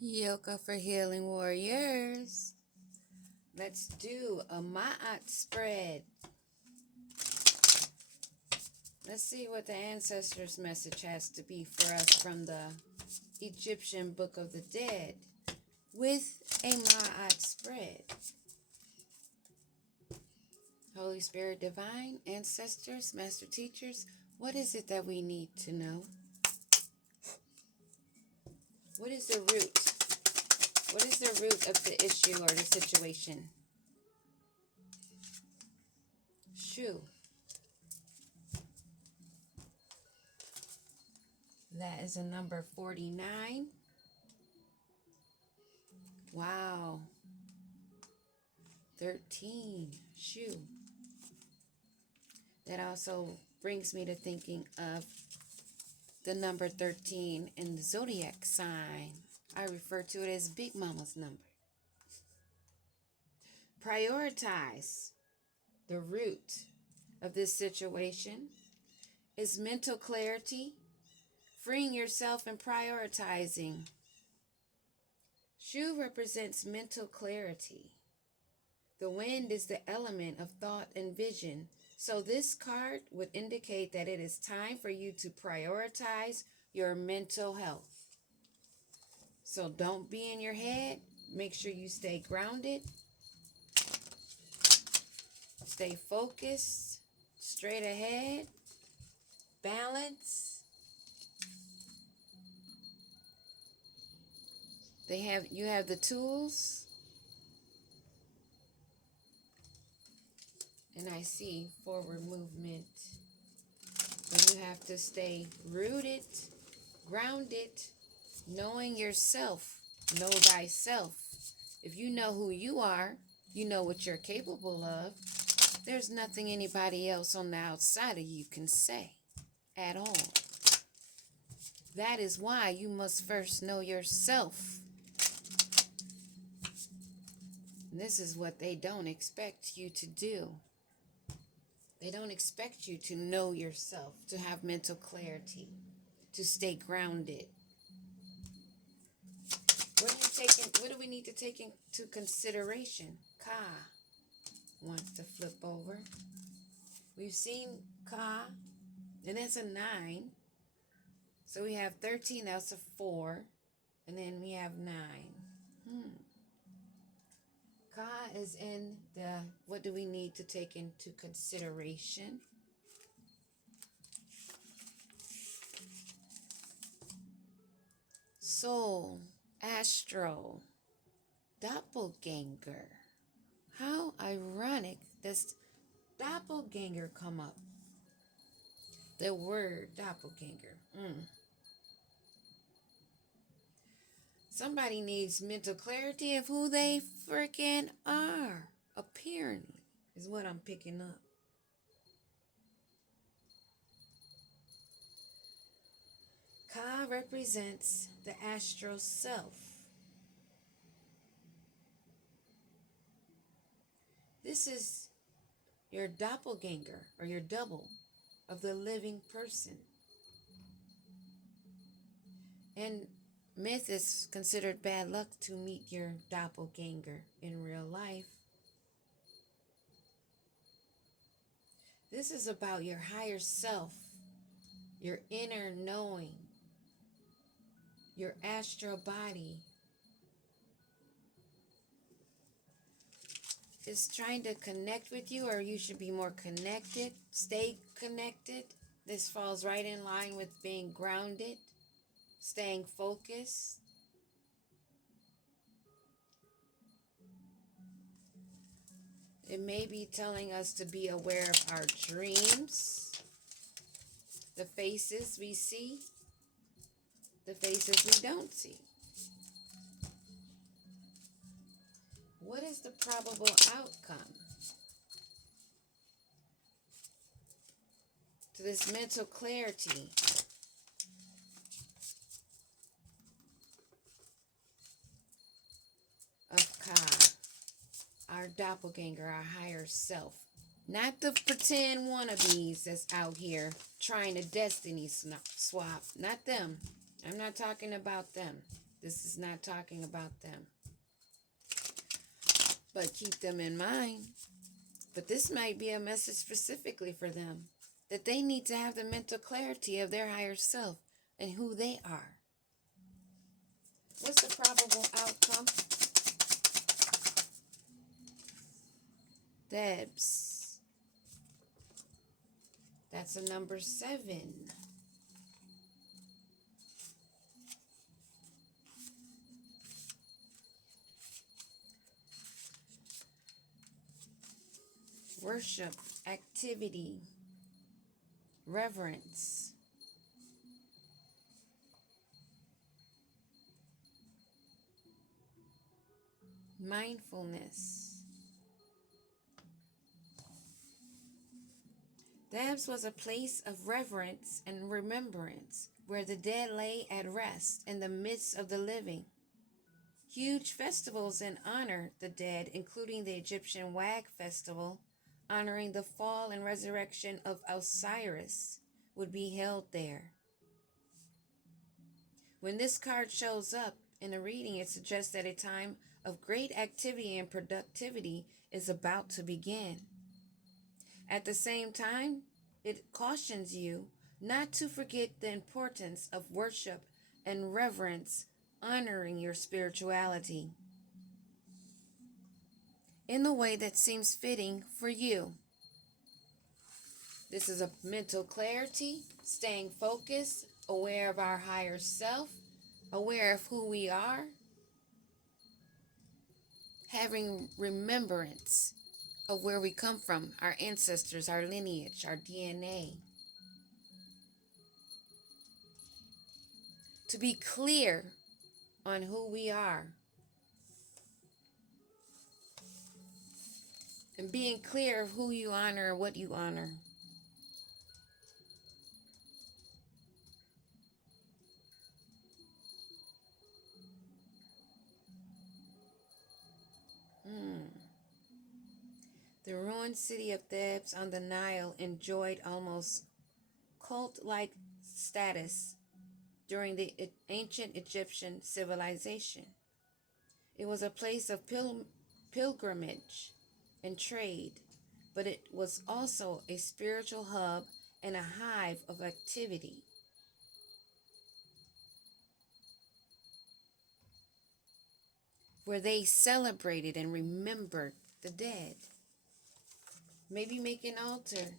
Yoga for Healing Warriors. Let's do a Ma'at spread. Let's see what the ancestors' message has to be for us from the Egyptian Book of the Dead with a Ma'at spread. Holy Spirit Divine, ancestors, master teachers, what is it that we need to know? What is the root? What is the root of the issue or the situation? Shu. That is a number 49. Wow. 13. Shu. That also brings me to thinking of the number 13 in the zodiac sign. I refer to it as Big Mama's number. Prioritize. The root of this situation is mental clarity, freeing yourself and prioritizing. Shu represents mental clarity. The wind is the element of thought and vision. So this card would indicate that it is time for you to prioritize your mental health. So don't be in your head. Make sure you stay grounded. Stay focused, straight ahead, balance. You have the tools. And I see forward movement. But you have to stay rooted, grounded, knowing yourself. Know thyself. If you know who you are, you know what you're capable of. There's nothing anybody else on the outside of you can say at all. That is why you must first know yourself. And this is what they don't expect you to do. They don't expect you to know yourself, to have mental clarity, to stay grounded. What do we need to take into consideration? Ka wants to flip over. We've seen Ka, and that's a 9. So we have 13, that's a 4, and then we have 9. Ka is in the, what do we need to take into consideration? Soul, astro, doppelganger. How ironic does doppelganger come up? The word doppelganger. Somebody needs mental clarity of who they freaking are. Apparently, is what I'm picking up. Ka represents the astral self. This is your doppelganger or your double of the living person. And myth is considered bad luck to meet your doppelganger in real life. This is about your higher self, your inner knowing, your astral body is trying to connect with you, or you should be more connected. Stay connected. This falls right in line with being grounded, staying focused. It may be telling us to be aware of our dreams, the faces we see, the faces we don't see. What is the probable outcome to this mental clarity? Of Ka, our doppelganger, our higher self. Not the pretend wannabes that's out here trying to destiny swap. Not them. I'm not talking about them. This is not talking about them. But keep them in mind. But this might be a message specifically for them, that they need to have the mental clarity of their higher self and who they are. What's the probable outcome? Debs. That's a number 7. Worship, activity, reverence. Mindfulness. Thebes was a place of reverence and remembrance where the dead lay at rest in the midst of the living. Huge festivals in honor the dead, including the Egyptian Wag festival, honoring the fall and resurrection of Osiris, would be held there. When this card shows up in a reading, it suggests that a time of great activity and productivity is about to begin. At the same time, it cautions you not to forget the importance of worship and reverence, honoring your spirituality in the way that seems fitting for you. This is a mental clarity, staying focused, aware of our higher self, aware of who we are, having remembrance of where we come from, our ancestors, our lineage, our DNA. To be clear on who we are. And being clear of who you honor and what you honor. The ruined city of Thebes on the Nile enjoyed almost cult-like status during the ancient Egyptian civilization. It was a place of pilgrimage and trade, but it was also a spiritual hub and a hive of activity. Where they celebrated and remembered the dead. Maybe make an altar,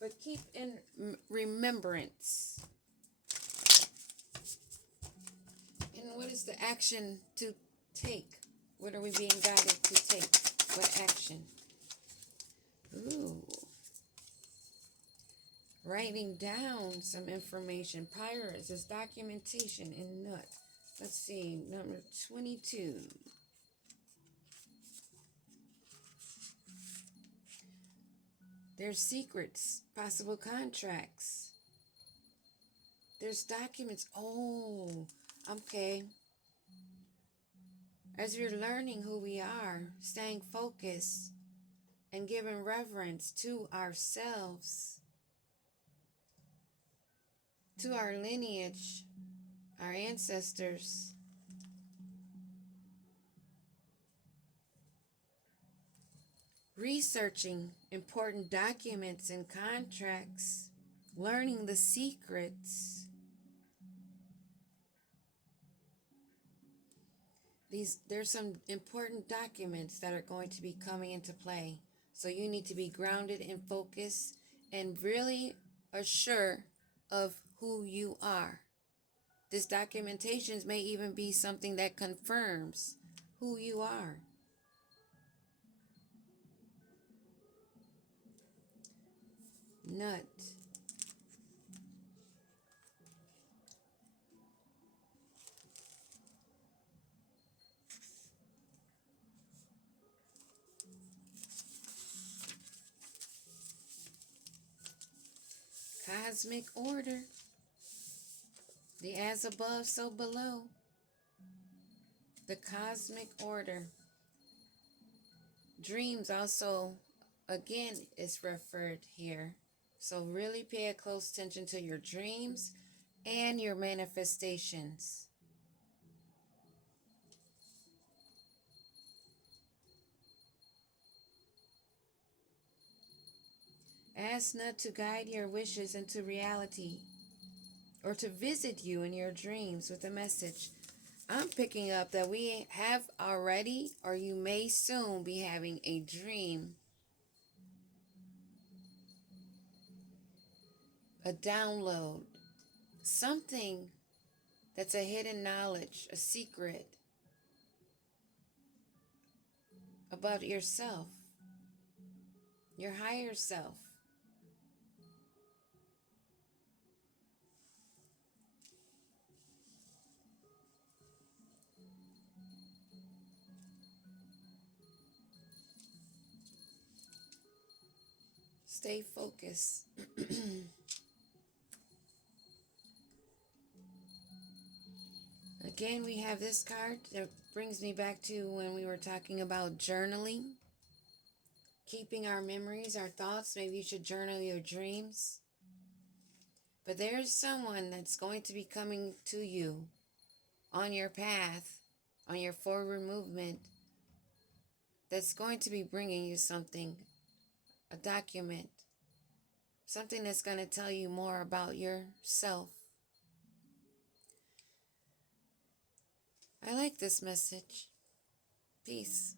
but keep in remembrance. And what is the action to take? What are we being guided to take? What action? Ooh. Writing down some information. Pirates is documentation in Nut. Let's see, number 22. There's secrets, possible contracts. There's documents. Oh, okay. As we're learning who we are, staying focused, and giving reverence to ourselves, to our lineage, our ancestors, researching important documents and contracts, learning the secrets. There's some important documents that are going to be coming into play. So you need to be grounded and focused and really assured of who you are. This documentation may even be something that confirms who you are. Nut. Cosmic order. The as above, so below. The cosmic order. Dreams also, again, is referred here. So really pay a close attention to your dreams and your manifestations. Ask Nut to guide your wishes into reality or to visit you in your dreams with a message. I'm picking up that we have already, or you may soon be having a dream, a download, something that's a hidden knowledge, a secret about yourself, your higher self. Stay focused. Again, we have this card that brings me back to when we were talking about journaling, keeping our memories, our thoughts. Maybe you should journal your dreams. But there's someone that's going to be coming to you on your path, on your forward movement, that's going to be bringing you something, a document, something that's going to tell you more about yourself. I like this message. Peace.